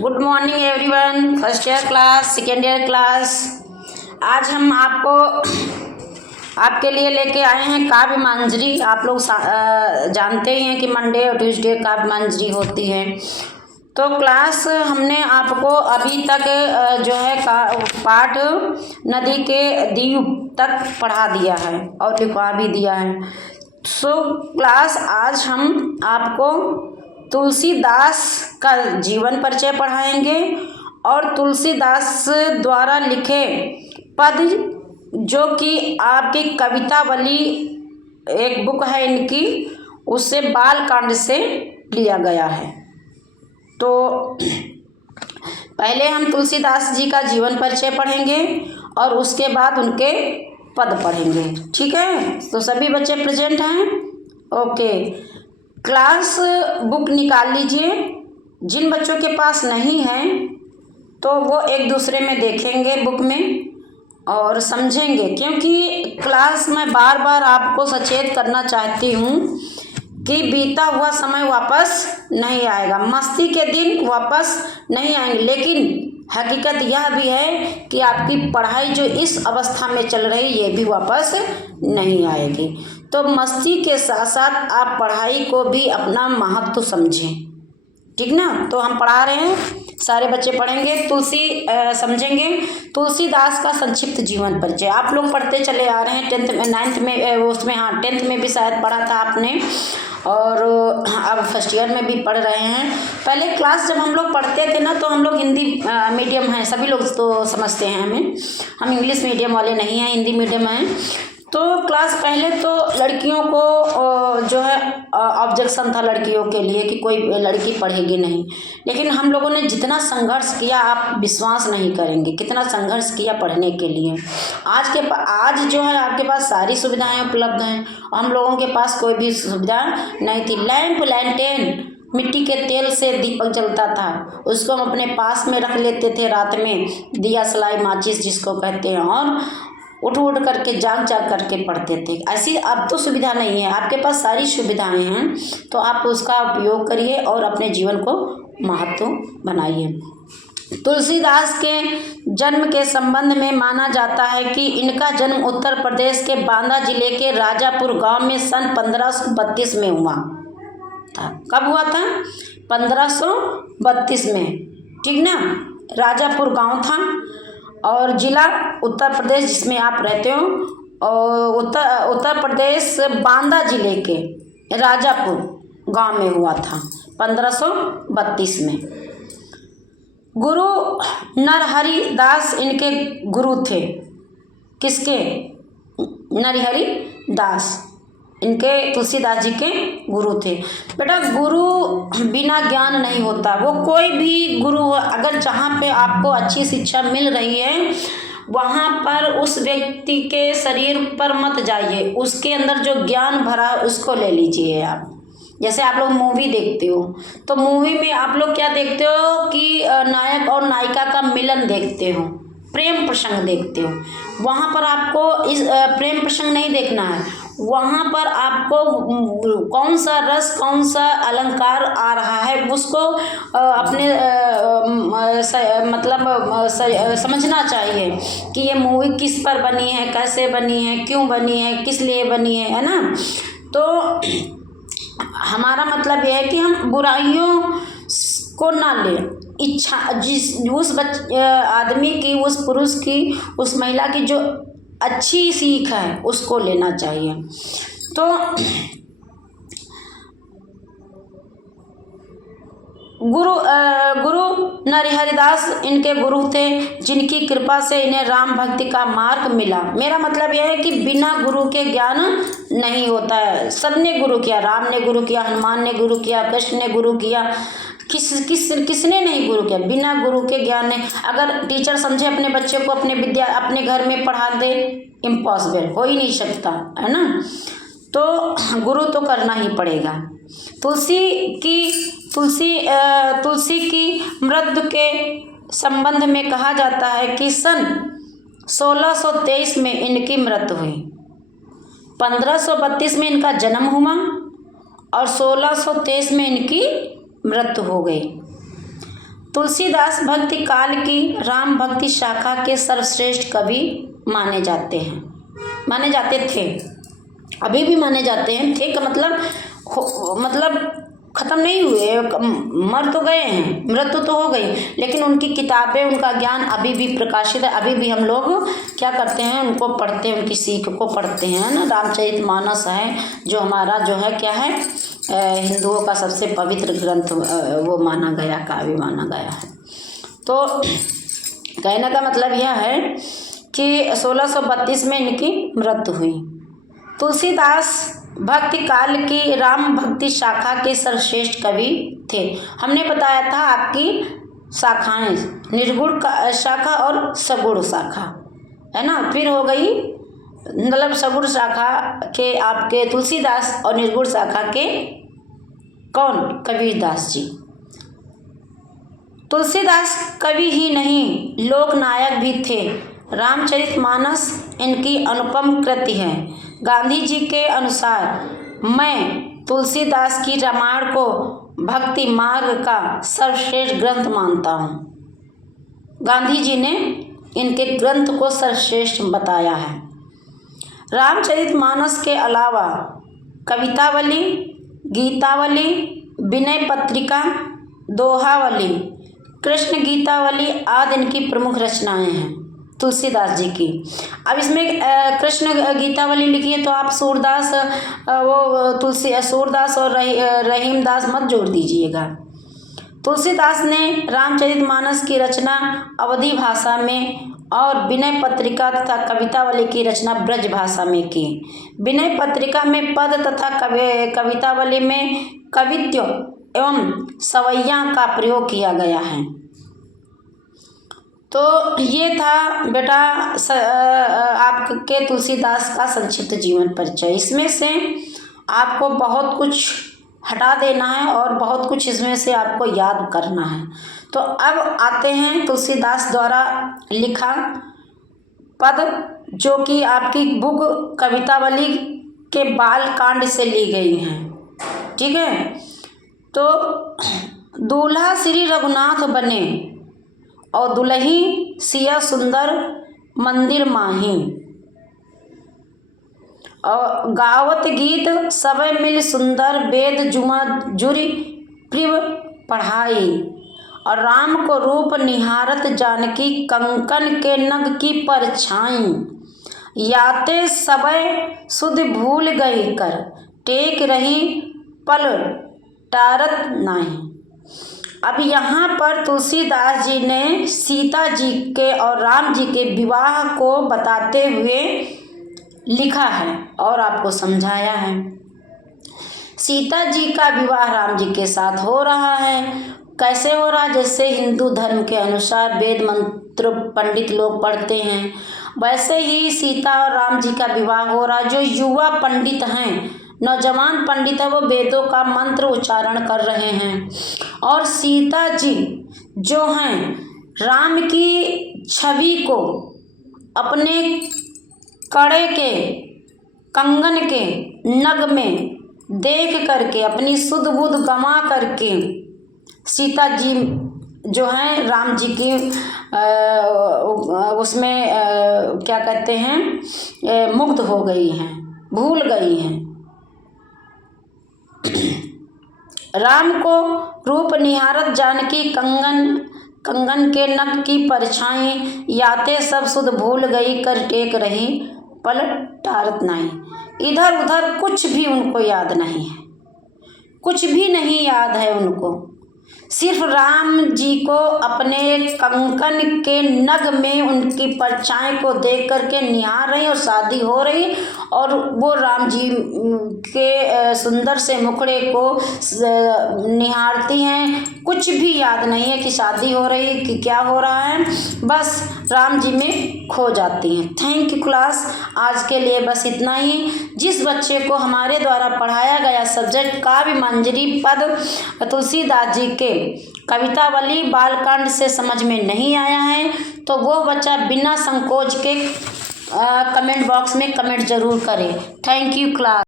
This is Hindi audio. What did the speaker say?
Good morning everyone. First year class, second year class. आज हम आपके लिए लेके आए हैं काव्य मंजरी। आप लोग जानते ही हैं कि मंडे और ट्यूसडे काव्य मंजरी होती है। तो क्लास हमने आपको अभी तक जो है पाठ नदी के द्वीप तक पढ़ा दिया है और लिखवा भी दिया है। सो क्लास आज हम आपको तुलसीदास का जीवन परिचय पढ़ाएंगे और तुलसीदास द्वारा लिखे पद, जो कि आपकी कवितावली एक बुक है इनकी, उससे बाल कांड से लिया गया है। तो पहले हम तुलसीदास जी का जीवन परिचय पढ़ेंगे और उसके बाद उनके पद पढ़ेंगे। ठीक है, तो सभी बच्चे प्रेजेंट हैं? ओके, क्लास बुक निकाल लीजिए। जिन बच्चों के पास नहीं है तो वो एक दूसरे में देखेंगे बुक में और समझेंगे, क्योंकि क्लास में बार बार आपको सचेत करना चाहती हूँ कि बीता हुआ समय वापस नहीं आएगा, मस्ती के दिन वापस नहीं आएंगे, लेकिन हकीकत यह भी है कि आपकी पढ़ाई जो इस अवस्था में चल रही ये भी वापस नहीं आएगी। तो मस्ती के साथ साथ आप पढ़ाई को भी अपना महत्व समझें, ठीक ना। तो हम पढ़ा रहे हैं, सारे बच्चे पढ़ेंगे। समझेंगे तुलसीदास का संक्षिप्त जीवन परिचय। आप लोग पढ़ते चले आ रहे हैं, 10th में 9th में उसमें, हाँ 10th में भी शायद पढ़ा था आपने, और अब फर्स्ट ईयर में भी पढ़ रहे हैं। पहले क्लास जब हम लोग पढ़ते थे ना, तो हम लोग हिंदी मीडियम हैं, सभी लोग तो समझते हैं हमें, हम इंग्लिश मीडियम वाले नहीं हैं, हिंदी मीडियम हैं। तो क्लास पहले तो लड़कियों को जो है ऑब्जेक्शन था लड़कियों के लिए कि कोई लड़की पढ़ेगी नहीं, लेकिन हम लोगों ने जितना संघर्ष किया आप विश्वास नहीं करेंगे, कितना संघर्ष किया पढ़ने के लिए। आज जो है आपके पास सारी सुविधाएं उपलब्ध हैं, हम लोगों के पास कोई भी सुविधा नहीं थी। लैंटेन मिट्टी के तेल से दीपक जलता था, उसको हम अपने पास में रख लेते थे रात में, दिया सलाई माचिस जिसको कहते हैं, और उठ करके जाग करके पढ़ते थे। ऐसी अब तो सुविधा नहीं है, आपके पास सारी सुविधाएं हैं, तो आप उसका उपयोग करिए और अपने जीवन को महत्व बनाइए। तुलसीदास के जन्म के संबंध में माना जाता है कि इनका जन्म उत्तर प्रदेश के बांदा जिले के राजापुर गांव में सन 1532 में हुआ था। कब हुआ था? 1532 में, ठीक ना। राजापुर गांव था और जिला उत्तर प्रदेश जिसमें आप रहते हो, और उत्तर प्रदेश बांदा जिले के राजापुर गांव में हुआ था 1532 में। गुरु नरहरि दास इनके गुरु थे। किसके? नरहरि दास इनके तुलसीदास जी के गुरु थे। बेटा, गुरु बिना ज्ञान नहीं होता। वो कोई भी गुरु हो, अगर जहाँ पे आपको अच्छी शिक्षा मिल रही है वहाँ पर उस व्यक्ति के शरीर पर मत जाइए, उसके अंदर जो ज्ञान भरा है उसको ले लीजिए आप। जैसे आप लोग मूवी देखते हो, तो मूवी में आप लोग क्या देखते हो कि नायक और नायिका का मिलन देखते हो, प्रेम प्रसंग देखते हो। वहाँ पर आपको इस प्रेम प्रसंग नहीं देखना है, वहाँ पर आपको कौन सा रस, कौन सा अलंकार आ रहा है उसको अपने समझना चाहिए कि ये मूवी किस पर बनी है, कैसे बनी है, क्यों बनी है, किस लिए बनी है ना। तो हमारा मतलब यह है कि हम बुराइयों को ना लें। इच्छा उस आदमी की, उस पुरुष की, उस महिला की जो अच्छी सीख है उसको लेना चाहिए। तो गुरु नरहरिदास इनके गुरु थे, जिनकी कृपा से इन्हें राम भक्ति का मार्ग मिला। मेरा मतलब यह है कि बिना गुरु के ज्ञान नहीं होता है। सबने गुरु किया, राम ने गुरु किया, हनुमान ने गुरु किया, कृष्ण ने गुरु किया, किसने नहीं गुरु किया। बिना गुरु के ज्ञान नहीं। अगर टीचर समझे अपने बच्चे को अपने घर में पढ़ा दे, इम्पॉसिबल, हो ही नहीं सकता, है ना। तो गुरु तो करना ही पड़ेगा। तुलसी की मृत्यु के संबंध में कहा जाता है कि सन 1623 में इनकी मृत्यु हुई। 1532 में इनका जन्म हुआ और 1623 में इनकी मृत्यु हो गई। तुलसीदास भक्ति काल की राम भक्ति शाखा के सर्वश्रेष्ठ कवि माने जाते हैं, माने जाते थे, अभी भी माने जाते हैं। थे का मतलब ख़त्म नहीं हुए, मर तो गए हैं, मृत्यु तो हो गई, लेकिन उनकी किताबें, उनका ज्ञान अभी भी प्रकाशित है। अभी भी हम लोग क्या करते हैं, उनको पढ़ते हैं, उनकी सीख को पढ़ते हैं ना। रामचरितमानस है जो हमारा जो है क्या है, हिंदुओं का सबसे पवित्र ग्रंथ वो माना गया, काव्य माना गया है। तो कहने का मतलब यह है कि 1632 में इनकी मृत्यु हुई। तुलसीदास भक्ति काल की राम भक्ति शाखा के सर्वश्रेष्ठ कवि थे। हमने बताया था आपकी शाखाएं, निर्गुण शाखा और सगुण शाखा, है ना। फिर हो गई मतलब सगुण शाखा के आपके तुलसीदास और निर्गुण शाखा के कौन, कबीरदास जी। तुलसीदास कवि ही नहीं, लोकनायक भी थे। रामचरितमानस इनकी अनुपम कृति है। गांधी जी के अनुसार मैं तुलसीदास की रामायण को भक्ति मार्ग का सर्वश्रेष्ठ ग्रंथ मानता हूँ। गांधी जी ने इनके ग्रंथ को सर्वश्रेष्ठ बताया है। रामचरितमानस के अलावा कवितावली, गीतावली, विनय पत्रिका, दोहावली, कृष्ण गीतावली आदि इनकी प्रमुख रचनाएं हैं तुलसीदास जी की। अब इसमें कृष्ण गीतावली लिखी है तो आप सूरदास सूरदास और रहीमदास मत जोड़ दीजिएगा। तुलसीदास ने रामचरितमानस की रचना अवधी भाषा में और विनय पत्रिका तथा कवितावली की रचना ब्रज भाषा में की। विनय पत्रिका में पद तथा कवितावली में कवित्व एवं सवैया का प्रयोग किया गया है। तो ये था बेटा आपके तुलसीदास का संक्षिप्त जीवन परिचय। इसमें से आपको बहुत कुछ हटा देना है और बहुत कुछ इसमें से आपको याद करना है। तो अब आते हैं तुलसीदास द्वारा लिखा पद, जो कि आपकी बुक कवितावली के बाल कांड से ली गई हैं, ठीक है। तो दूल्हा श्री रघुनाथ बने और दुल्ही सिया सुंदर मंदिर माही, और गावत गीत सब मिल सुंदर वेद जुमा जुरी प्रिव पढ़ाई, और राम को रूप निहारत जानकी कंकन के नग की परछाई, याते सबय सुध भूल गई कर टेक रही पल टारत नाही। अब यहाँ पर तुलसीदास जी ने सीता जी के और राम जी के विवाह को बताते हुए लिखा है और आपको समझाया है। सीता जी का विवाह राम जी के साथ हो रहा है। कैसे हो रहा है? जैसे हिंदू धर्म के अनुसार वेद मंत्र पंडित लोग पढ़ते हैं, वैसे ही सीता और राम जी का विवाह हो रहा है। जो युवा पंडित हैं, नौजवान पंडित है, वो वेदों का मंत्र उच्चारण कर रहे हैं, और सीता जी जो हैं राम की छवि को अपने कड़े के कंगन के नग में देख करके अपनी सुध बुध गंवा करके सीता जी जो हैं राम जी की उसमें क्या कहते हैं, मुग्ध हो गई हैं, भूल गई हैं। राम को रूप निहारत जानकी कंगन के नग की परछाई, याते सब सुध भूल गई कर टेक रही पल टारत नहीं। इधर उधर कुछ भी उनको याद नहीं है, कुछ भी नहीं याद है उनको। सिर्फ राम जी को अपने कंकन के नग में उनकी परछाई को देख करके निहार रही और शादी हो रही, और वो राम जी के सुंदर से मुखड़े को निहारती हैं। कुछ भी याद नहीं है कि शादी हो रही कि क्या हो रहा है, बस राम जी में खो जाती हैं। थैंक यू क्लास, आज के लिए बस इतना ही। जिस बच्चे को हमारे द्वारा पढ़ाया गया सब्जेक्ट काव्य मंजरी पद तुलसीदास जी के कवितावली बालकांड से समझ में नहीं आया है, तो वो बच्चा बिना संकोच के कमेंट बॉक्स में कमेंट जरूर करें। Thank you class.